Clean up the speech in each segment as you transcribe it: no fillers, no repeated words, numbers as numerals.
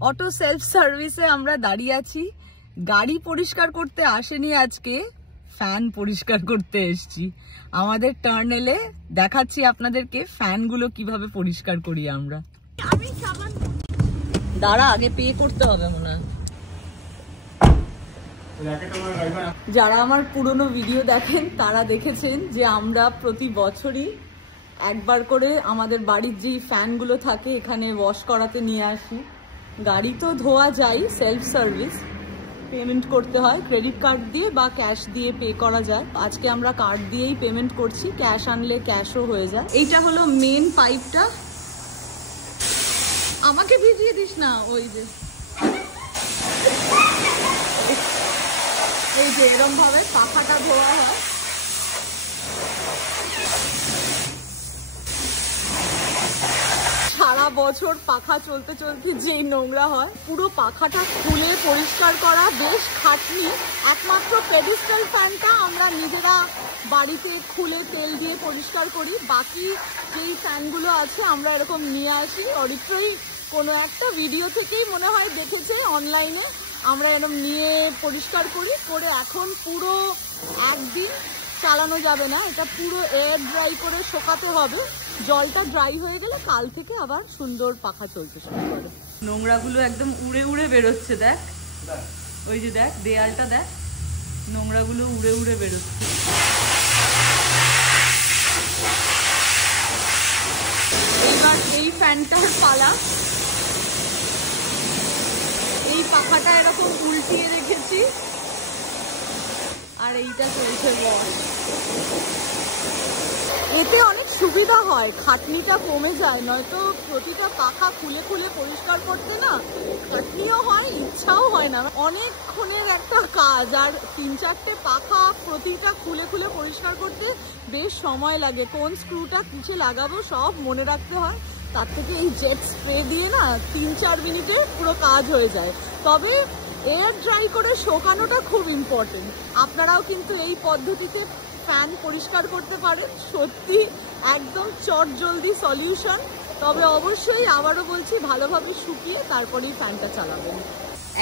Auto self সার্ভিসে আমরা দাঁড়িয়ে আছি। গাড়ি পরিষ্কার করতে আসেনি, আজকে ফ্যান পরিষ্কার করতে এসেছি। আমাদের টার্ন এলে দেখাচ্ছি আপনাদেরকে ফ্যানগুলো কিভাবে পরিষ্কার করি আমরা। দাঁড়া, আগে পে করতে হবে মনে হয়। যারা আমার পুরনো ভিডিও দেখেন তারা দেখেছেন যে আমরা প্রতি বছরই একবার করে আমাদের বাড়ির যে ফ্যানগুলো থাকে এখানে ওয়াশ করাতে নিয়ে আসি। গাড়ি তো ধোয়া যায়, সেলফ সার্ভিস, পেমেন্ট করতে হয় ক্রেডিট কার্ড দিয়ে বা ক্যাশ দিয়ে পে করা যায়। আজকে আমরা কার্ড দিয়েই পেমেন্ট করছি, ক্যাশ আনলে ক্যাশও হয়ে যায়। এইটা হলো মেন পাইপটা। আমাকে ভিজিয়ে দিস না। ওই যে এই যে এরকম ভাবে পাখাটা ধোয়া হয়। সারা বছর পাখা চলতে চলতে যেই নোংরা হয়, পুরো পাখাটা খুলে পরিষ্কার করা বেশ খাটনি। একমাত্র পেডিস্টাল ফ্যানটা আমরা নিজেরা বাড়িতে খুলে তেল দিয়ে পরিষ্কার করি। বাকি যেই ফ্যানগুলো আছে আমরা এরকম নিয়ে আসি। অরিত্রই কোনো একটা ভিডিও থেকেই মনে হয় দেখেছে অনলাইনে, আমরা এরকম নিয়ে পরিষ্কার করি। করে এখন পুরো একদিন চালানো যাবে না, এটা পুরো এয়ার ড্রাই করে শোকাতে হবে। জলটা ড্রাই হয়ে গেলে কাল থেকে আবার সুন্দর পাখা চলতে শুরু করে। নোংরাগুলো একদম উড়ে উড়ে বেরোচ্ছে, দেখ ওই যে দেখ দেয়ালটা দেখ, নোংরাগুলো উড়ে উড়ে বেরোচ্ছে। এবার এই ফ্যানটার পালা। এই পাখাটা এরকম উল্টিয়ে রেখেছি আর এইটা চলছে ওয়াশ। এতে অনেক সুবিধা হয়, খাটনিটা কমে যায়। নয়তো প্রতিটা পাখা খুলে খুলে পরিষ্কার করতে না খাটনিও হয়, ইচ্ছাও হয় না। অনেকক্ষণের একটা কাজ, আর 3-4টে পাখা প্রতিটা খুলে খুলে পরিষ্কার করতে বেশ সময় লাগে। কোন স্ক্রুটা কিসে লাগাবো সব মনে রাখতে হয়। তার থেকে এই জেট স্প্রে দিয়ে না 3-4 মিনিটে পুরো কাজ হয়ে যায়। তবে এয়ার ড্রাই করে শোকানোটা খুব ইম্পর্টেন্ট। আপনারাও কিন্তু এই পদ্ধতিতে ফ্যান পরিষ্কার করতে পারেন, সত্যি একদম চট জলদি সলিউশন। তবে অবশ্যই আবারও বলছি, ভালোভাবে শুকিয়ে তারপরেই ফ্যানটা চালাবেন।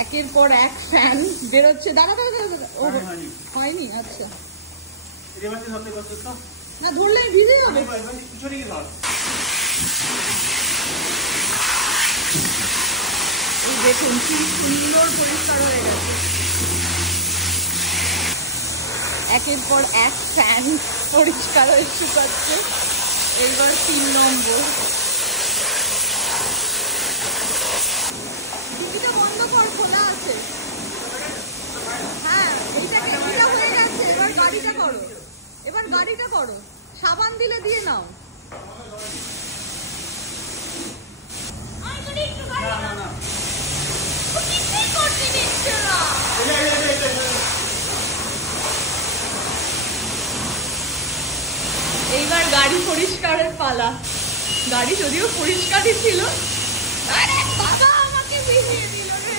একের পর এক ফ্যান বেরোচ্ছে। দাঁড়া দাঁড়া দাঁড়া, হয়নি? আচ্ছা না, ধরলে ভিজে যাবে। এই দেখুন কি সুন্দর পরিষ্কার হয়ে গেছে। একের পর এক ফ্যান পরিষ্কার হয়ে শুকাচ্ছে। এইবার 3 নম্বর। টিভিটা বন্ধ কর, খোলা আছে। হ্যাঁ, এইটা হয়ে গেছে। এবার গাড়িটা করো, এবার গাড়িটা করো। সাবান দিলে দিয়ে নাও। এইবার গাড়ি পরিষ্কারের পালা। গাড়ি যদিও পরিষ্কারই ছিল। আরে বাবা, আমাকে ভিজিয়ে দিল রে।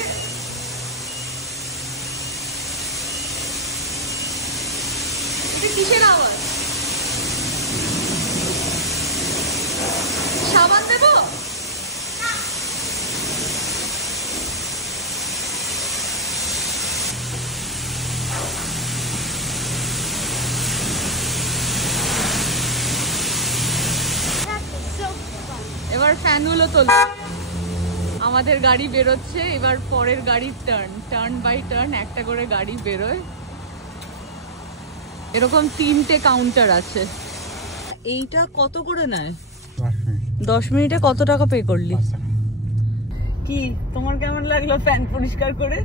এটা কিসের আওয়াজ? সাবান দেবো? এবার ফ্যানগুলো তোল। আমাদের গাড়ি বেরোচ্ছে, এবার পরের গাড়ির টার্ন বাই টার্ন একটা করে গাড়ি বেরোয়। এরকম 3টে কাউন্টার আছে। এইটা কত করে নেয়? 10 মিনিটে কত টাকা পে করলি? কি তোমার কেমন লাগলো ফ্যান পরিষ্কার করে?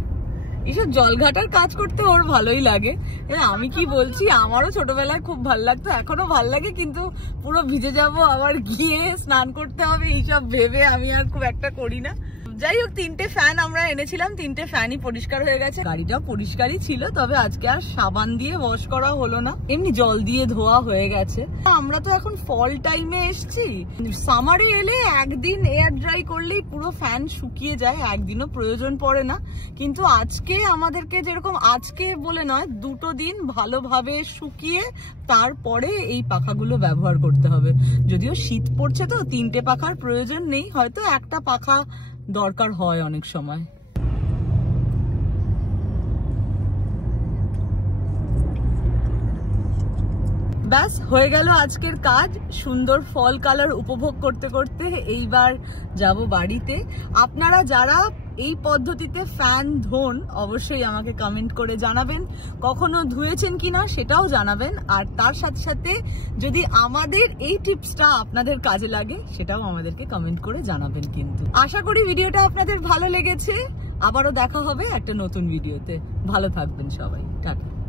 এইসব জলঘাটার কাজ করতে ওর ভালোই লাগে। আমি কি বলছি, আমারও ছোটবেলায় খুব ভালো লাগতো, এখনো ভালো লাগে, কিন্তু পুরো ভিজে যাব, আবার গিয়ে স্নান করতে হবে, এইসব ভেবে আমি আর খুব একটা করি না। যাই হোক, 3টে ফ্যান আমরা এনেছিলাম, 3টে ফ্যানই পরিষ্কার হয়ে গেছে। গাড়িটা পরিষ্কারই ছিল, তবে আজকে আর সাবান দিয়ে ওয়াশ করা হলো না, এমনি জল দিয়ে ধোয়া হয়ে গেছে। আমরা তো এখন ফল টাইমে এসছি। সামারে এলে একদিন এয়ার ড্রাই করলেই পুরো ফ্যান শুকিয়ে যায়, একদিনও প্রয়োজন পড়ে না। কিন্তু আজকে আমাদেরকে যেরকম, আজকে বলে নয়, 2টো দিন ভালোভাবে শুকিয়ে তারপরে এই পাখাগুলো ব্যবহার করতে হবে। যদিও শীত পড়ছে তো 3টে পাখার প্রয়োজন নেই, হয়তো একটা পাখা দরকার হয় অনেক সময়। ব্যাস হয়ে গেল আজকের কাজ। সুন্দর ফল কালার উপভোগ করতে করতে এইবার যাব বাড়িতে। আপনারা যারা এই পদ্ধতিতে ফ্যান ধোন অবশ্যই আমাকে কমেন্ট করে জানাবেন, কখনো ধুয়েছেন কিনা সেটাও জানাবেন, আর তার সাথে সাথে যদি আমাদের এই টিপসটা আপনাদের কাজে লাগে সেটাও আমাদেরকে কমেন্ট করে জানাবেন। কিন্তু আশা করি ভিডিওটা আপনাদের ভালো লেগেছে। আবারও দেখা হবে একটা নতুন ভিডিওতে। ভালো থাকবেন সবাই, টাটা।